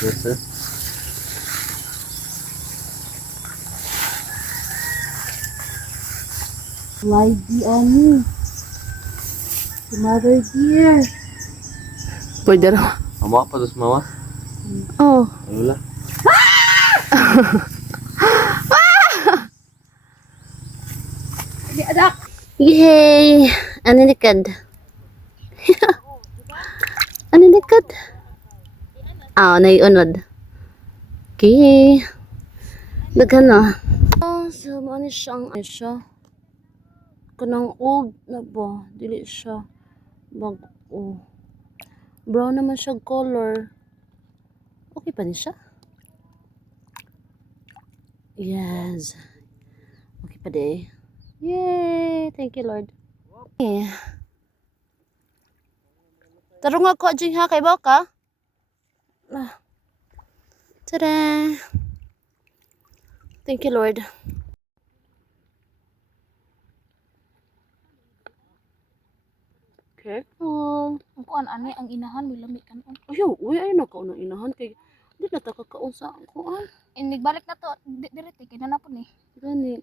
Yes, sir. Lady Ani. Si Mother Dear. Pwede raw. Mama pa dos mama. Oh. Wala. Di adak. Yay! Ano likad? Ano likad? Ah, naiunod. Okay. Daghan na. Oh, so ano siyang ano siya? Kanang old na ba? Dili siya bag-o. Brown naman siya color. Okay pa ni siya? Yes. Okay pa de. Yay! Thank you, Lord. Eh. Tarong ako, Jing, ha? Kay Baka? Ah. Tada! Thank you, Lord. Careful. Ang kuan ani ang inahan may lami kanon. Ayaw, uy, ay nakaunang inahan kay di na ta kakaon sa kuan. Inig balik na to. Direct kay na po ni. Gani.